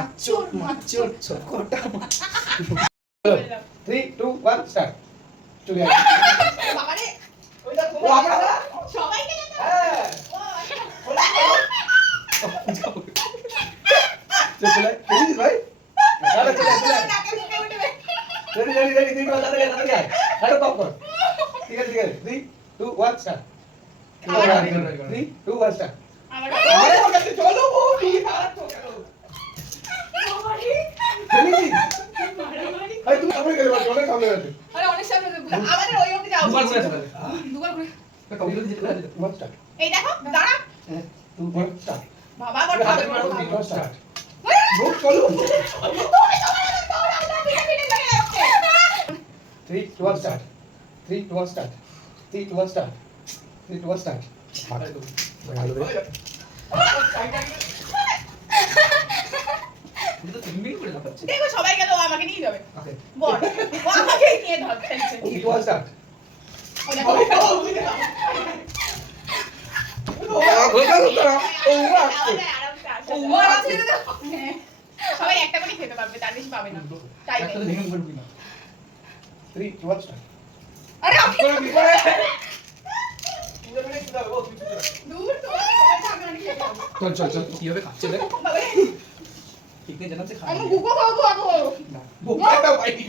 মাচুর মাচুর ছোটটা 3 2 1 স্টার্ট চলে আসি বাবা রে ওইটা তোমরা আমরা সবাইকে যেতে হ্যাঁ চলে প্লিজ ভাই চলে চলে চলে নাকে মুখে উঠবে রেডি রেডি রেডি 3 2 1 তাড়াতাড়ি আরে পপকর্ন ঠিক আছে 3 2 1 স্টার্ট 3 2 1 স্টার্ট আমার আরে ওর কাছে চলো বৌদি আর তো কেন চলি আরে তুমি সামনে গেলে বাবা অনেক সামনে গেছে আরে অনেক সামনে আমাদের ওই অবধি যাও দুবার ঘুরে চলে দুবার ঘুরে কবিতা দিতে পারে ওয়ান স্টার্ট এই দেখো দাঁড়া 2 1 স্টার্ট বাবা বড় হাতে খাবে মারো 3 2 স্টার্ট লোক চলো 3 2 1 স্টার্ট 3 2 1 স্টার্ট 3 2 1 স্টার্ট 3 2 1 স্টার্ট ভালো রে এটা তো 3 মিনিট করে লাফাচ্ছে দেখো সবাই গেল আমাকে নিয়ে যাবে ওকে বল ও আমাকে নিয়ে ধর ফেলছে 3 2 1 স্টার্ট সবাই একটা করে খেতে পারবে তার বেশি পাবে না তাই একটা তো ভেঙে পড়বি না 3 2 1 স্টার্ট আরে আমি দূর তো চল চল চল কি হবে খাচ্ছে দেখ বাবা ঠিক নেই জানাচ্ছে খাই আমি বুকো খাবো এখন না বোকাটা ভাই 3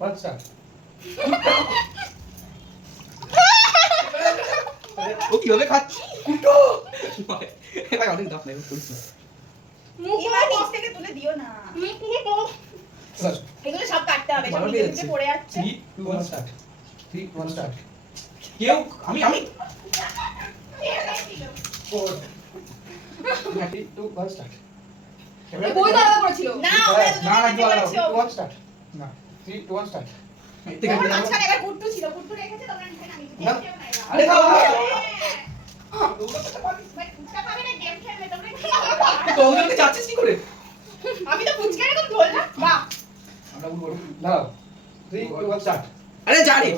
1 স্টার্ট ও কি হবে খাচ্ছে কুটো ভাই অনেক দাম নেই করিস না এবার নিচ থেকে তুলে দিও না এগুলো সব কাটতে হবে সব নিচে নিচে পড়ে যাচ্ছে 3 2 1 স্টার্ট 3 1 স্টার্ট কেউ আমি 4 3 2 1 স্টার্ট বই দাঁড়ানো করেছিল না ওরা না, না, দুটো না, করেছে 1 স্টার্ট না 3 2 1 স্টার্ট এতে কেটে দাও আচ্ছা এবার কুট্টু ছিল কুট্টু রেখেছে তোমরা নিচে নামিয়ে না। দিও না এবার। আরে খাও ভাই, ফুচকা খাবে না গেম খেলবে তোমরা তো ওদেরকে যাচ্ছিস কি করে আমি তো ফুচকা এরকম ধরলাম বাহ আমরা উঠবো দাও 3 2 1 স্টার্ট আরে জানি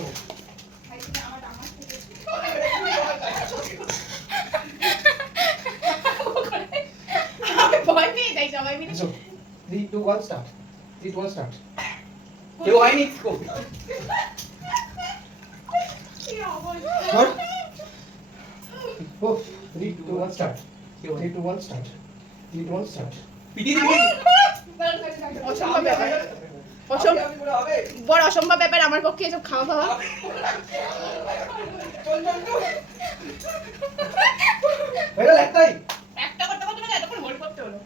ভাই, তুমি আমার থেকে আমি ভয় পেয়ে যাই সবাই মিলে 3 2 1 স্টার্ট 3 2 1 স্টার্ট কেউ হয়নি কি করবি কি অবস্থা ধর 4 3 2 1 স্টার্ট কেউ 3 2 1 স্টার্ট 3 2 1 স্টার্ট পিটি দিবি অসম্ভব ব্যাপার বড় অসম্ভব ব্যাপার আমার পক্ষে এসব খাওয়া খাওয়া এটা একটাই একটা করতে করতে না এতক্ষণ হোল্ড করতে হলো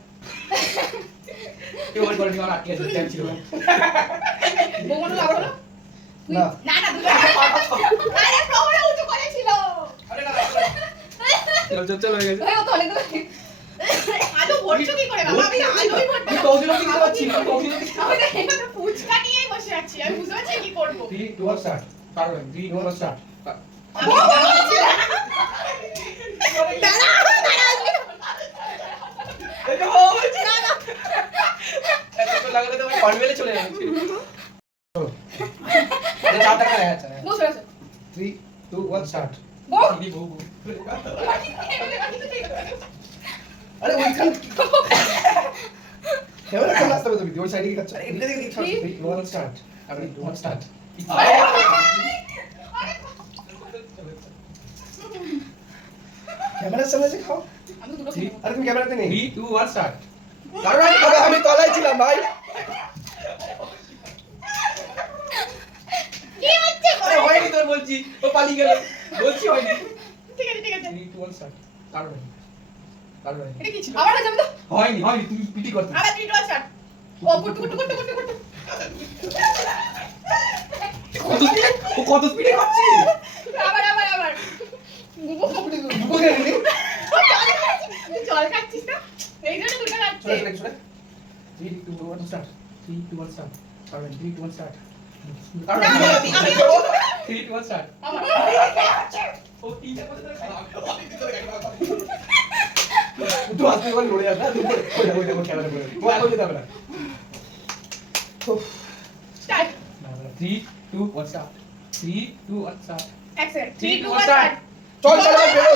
কেউ হয়নি করে নিও আটকে আছে ট্যাগ ছিল বোমনো লাগলো না না না দুটো আরে প্রবলে উঁচু করেছিল আরে না চল চল চল হয়ে গেছে ওই তো অনেক আলো ভরছো কি করে বাবা আমি আলোই ভরতে তুই কৌশল দিতে পারছিস না কৌশল দিতে আমি তো এখানে ফুচকা নিয়েই বসে আছি আমি বুঝতে পারছি কি করব 3 2 1 স্টার্ট পারবেন 3 2 1 স্টার্ট আমি দাঁড়া এটা হচ্ছে না না এত লাগালে তো কনভেলে চলে যাবে আরে চাপ টাকা আছে বসে আছে 3 2 1 স্টার্ট বউ দিদি বউ বউ আরে ওইখান ক্যামেরা কোন রাস্তা বেরোবি ওই সাইডে কি কাজ আরে এদিকে দিকে 3 2 1 স্টার্ট আরে 1 স্টার্ট ক্যামেরার সামনে এসে খাও আমি দুটো আরে তুমি ক্যামেরাতে নেই 3 2 1 স্টার্ট কারণ আমি তলায় ছিলাম ভাই কি হচ্ছে আরে হয়নি তোর বলছি ও পালিয়ে গেল বলছি হয়নি ঠিক আছে 3 2 1 স্টার্ট কারণ কারণ এটা কি ছিল আবার যাবে তো হয়নি হয়নি তুমি পিটি করতে আবার 3 2 স্টার্ট ও কুটু কুটু কুটু কুটু কুটু কত স্পিডে ও কত স্পিডে করছে আবার আবার আবার গুবু বুকে নিলি তুই জল খাচ্ছিস না এই জন্য দুটো খাচ্ছে চলে চলে 3 2 1 স্টার্ট 3 2 1 স্টার্ট কারণ 3 2 1 স্টার্ট আমি 3 2 1 স্টার্ট আমার ও তিনটা করে ধরে খাই তো আসতে বলি উড়ে যাবে না তুই ওই ক্যামেরা করে ও আর যেতে হবে না স্টার্ট 3 2 1 স্টার্ট 3 2 1 স্টার্ট এক সেকেন্ড 3 3 2 2 1 1 স্টার্ট চল চল চল বেরো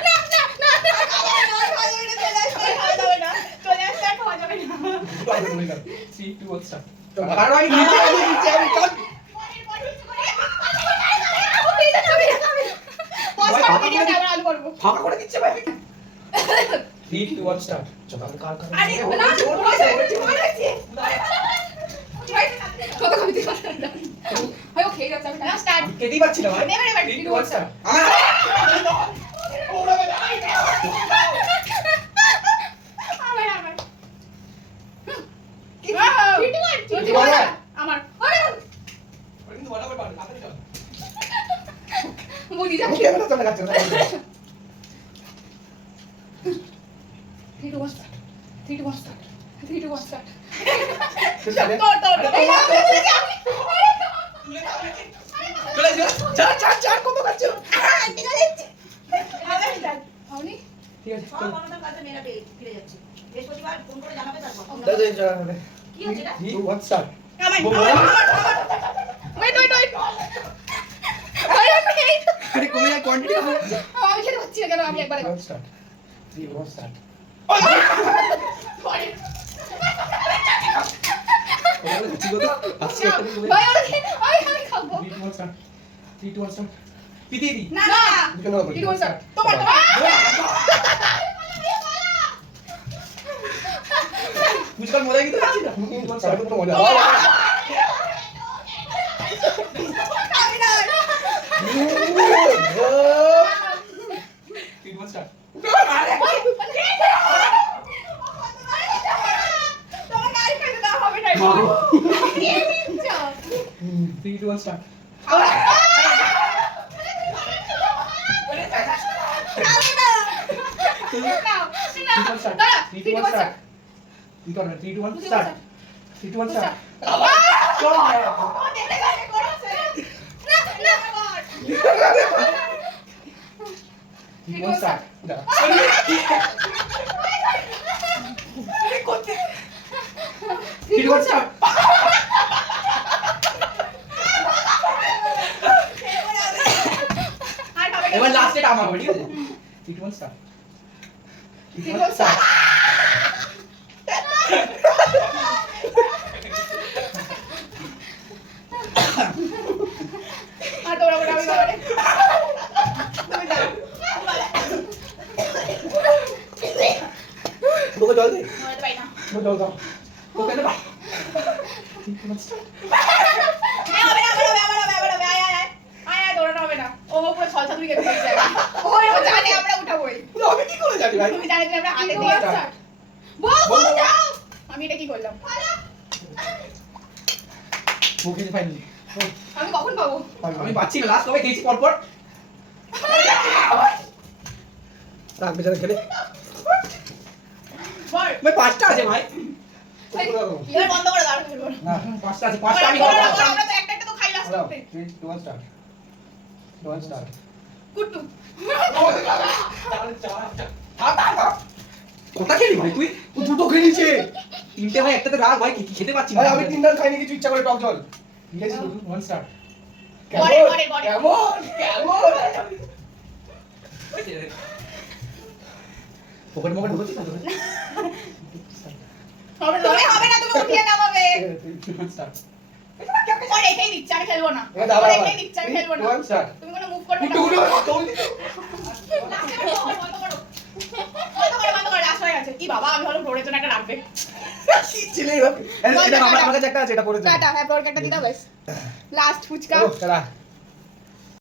না না না না 3 2 1 স্টার্ট কারণ আমি নিচে আমি চল ফাঁকা করে দিচ্ছে ভাই 3 2 1 স্টার্ট চল আমি কার আরে না কত কম দিতে হয় ওকে যাচ্ছে আমি না স্টার্ট আমি কেটেই পাচ্ছি না ভাই নেভার এভার 3 2 1 স্টার্ট আমার বুঝি যা ক্যামেরা চলে যাচ্ছে না 3 2 1 start 3 2 1 start 3 2 1 start চলে যা চার চার চার কত খাচ্ছ হয়নি ঠিক আছে চল বানানোর কাজে মেয়েরা ফিরে যাচ্ছে বৃহস্পতিবার ফোন করে জানাবে তারপর দাদা কি হচ্ছে এটা 2 1 স্টার্ট ওয়েট আরে কমে যায় কোয়ান্টিটি কমে যাচ্ছে আমি খেতে পাচ্ছি না কেন আমি একবারে 1 স্টার্ট 3 1 স্টার্ট ভাই আমি খাবো 3 2 1 স্টার্ট 3 2 1 স্টার্ট পিটিয়ে দি না না কেন হবে 3 2 1 start তোমার বুঝকাল মজা কিন্তু পাচ্ছি না 3 2 1 স্টার্ট তো মজা আমি না 3 1 স্টার্ট তোমার গাড়ি খাইতে দাও হবে না 3 2 1 start three 2 1 start 3 2 1 start 3 2 1 start three 1 start hit one start এবার লাস্ট এটা আমার হবে ঠিক আছে 3 1 স্টার্ট 3 1 start আর তোরা বড় আমি বাবারে তুমি যাও তোকে জল দে মরে পাই না জল দাও ওকে না 3 1 স্টার্ট হবে আয় তোরা হবে না ও পুরো ছলছা তুই কেটে দিয়েছে ও জানে আমরা উঠাবই আমি কি করে জানি ভাই তুমি জানে যে আমরা হাতে দিয়ে স্টার্ট বল যাও আমি এটা কি করলাম ওকে ফাইনালি আমি কখন পাবো আমি পাচ্ছি না লাস্ট কবে খেয়েছি পর পর রাখ বেচারা খেলে বল ভাই পাঁচটা আছে ভাই এবার বন্ধ করে দাও ফেলবো না পাঁচটা আছে পাঁচটা আমি আমরা খাবো তো একটা তো খাই লাস্ট করতে 3 2 1 স্টার্ট 1 স্টার্ট কুট্টু কোথা খেলি ভাই তুই ও দুটো খেলিছে তিনটে ভাই একটাতে রাখ ভাই কি খেতে পাচ্ছি না ভাই আমি 3 রান খাইনি কিছু ইচ্ছা করে টক জল ঠিক আছে 1 স্টার্ট বডি কেমন পকেট মকেট ঢুকছিস না তো হবে না তুমি উঠিয়ে নামাবে 3 স্টার্ট ও রেখেই দিচ্ছে আমি খেলবো না এ দাঁড়া রেখেই দিচ্ছে আমি খেলবো না 1 স্টার্ট তুমি কোনো মুভ করবে না বন্ধ করে লাস্ট হয়ে গেছে কি বাবা আমি হলো ভোরের জন্য একটা রাখবে কি ছিলে এটা আমার কাছে একটা আছে এটা করে দে টাটা হ্যাঁ পরে একটা দিদা বেশ লাস্ট ফুচকা ও চলা